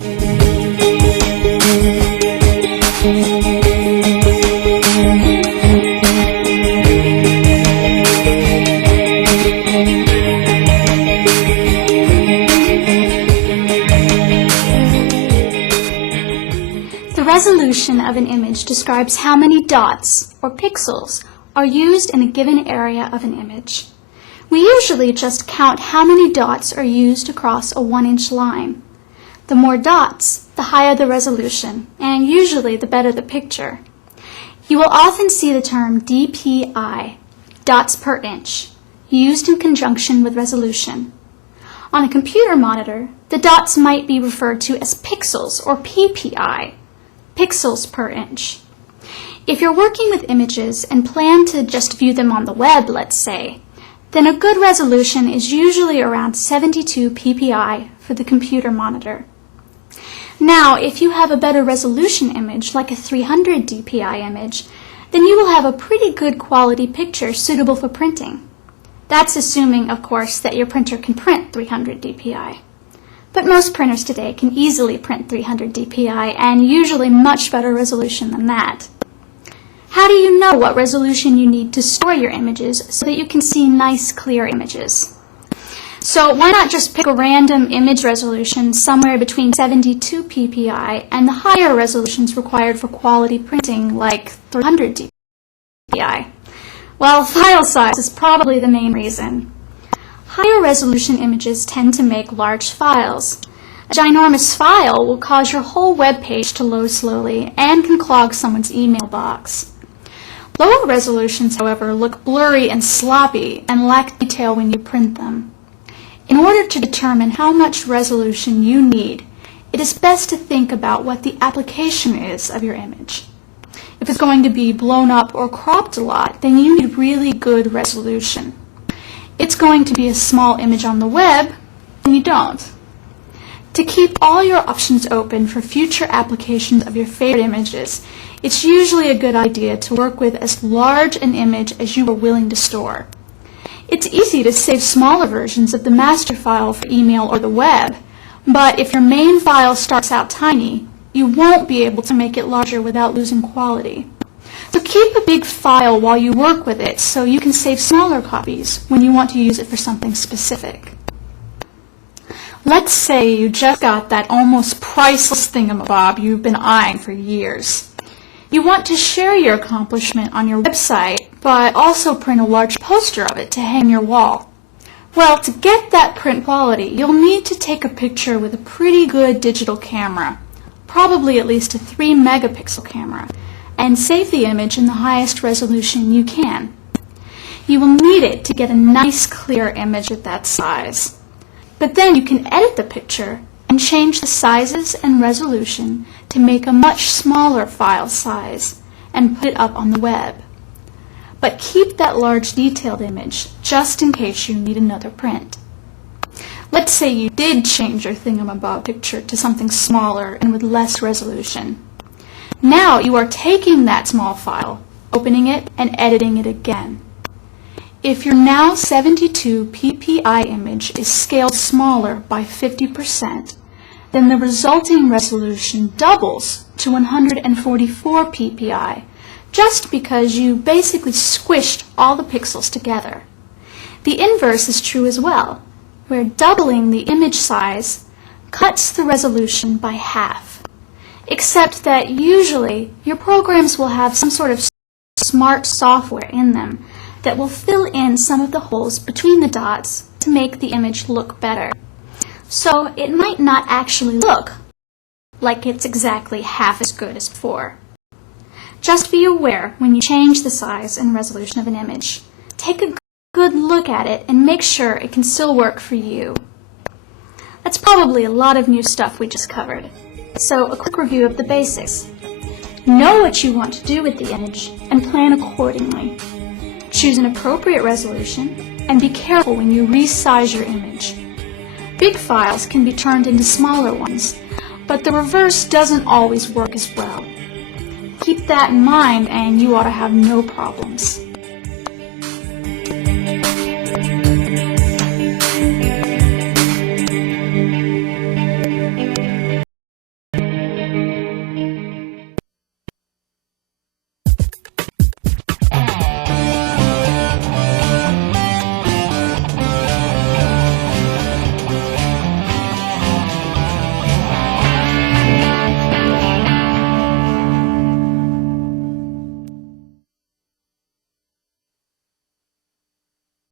The resolution of an image describes how many dots, or pixels, are used in a given area of an image. We usually just count how many dots are used across a 1-inch line. The more dots, the higher the resolution, and usually the better the picture. You will often see the term DPI, dots per inch, used in conjunction with resolution. On a computer monitor, the dots might be referred to as pixels, or PPI, pixels per inch. If you're working with images and plan to just view them on the web, let's say, then a good resolution is usually around 72 ppi for the computer monitor. Now, if you have a better resolution image, like a 300 dpi image, then you will have a pretty good quality picture suitable for printing. That's assuming, of course, that your printer can print 300 dpi. But most printers today can easily print 300 dpi and usually much better resolution than that. How do you know what resolution you need to store your images so that you can see nice, clear images? So why not just pick a random image resolution somewhere between 72 ppi and the higher resolutions required for quality printing, like 300 dpi? Well, file size is probably the main reason. Higher resolution images tend to make large files. A ginormous file will cause your whole web page to load slowly and can clog someone's email box. Lower resolutions, however, look blurry and sloppy and lack detail when you print them. In order to determine how much resolution you need, it is best to think about what the application is of your image. If it's going to be blown up or cropped a lot, then you need really good resolution. If it's going to be a small image on the web, then you don't. To keep all your options open for future applications of your favorite images, it's usually a good idea to work with as large an image as you are willing to store. It's easy to save smaller versions of the master file for email or the web, but if your main file starts out tiny, you won't be able to make it larger without losing quality. So keep a big file while you work with it so you can save smaller copies when you want to use it for something specific. Let's say you just got that almost priceless thingamabob you've been eyeing for years. You want to share your accomplishment on your website, but also print a large poster of it to hang on your wall. Well, to get that print quality, you'll need to take a picture with a pretty good digital camera, probably at least a 3-megapixel camera, and save the image in the highest resolution you can. You will need it to get a nice, clear image at that size. But then you can edit the picture and change the sizes and resolution to make a much smaller file size and put it up on the web. But keep that large detailed image just in case you need another print. Let's say you did change your thingamabob picture to something smaller and with less resolution. Now you are taking that small file, opening it, and editing it again. If your now 72 ppi image is scaled smaller by 50%, then the resulting resolution doubles to 144 ppi, just because you basically squished all the pixels together. The inverse is true as well, where doubling the image size cuts the resolution by half, except that usually your programs will have some sort of smart software in them that will fill in some of the holes between the dots to make the image look better. So it might not actually look like it's exactly half as good as before. Just be aware when you change the size and resolution of an image. Take a good look at it and make sure it can still work for you. That's probably a lot of new stuff we just covered. So a quick review of the basics. Know what you want to do with the image and plan accordingly. Choose an appropriate resolution and be careful when you resize your image. Big files can be turned into smaller ones, but the reverse doesn't always work as well. Keep that in mind and you ought to have no problems.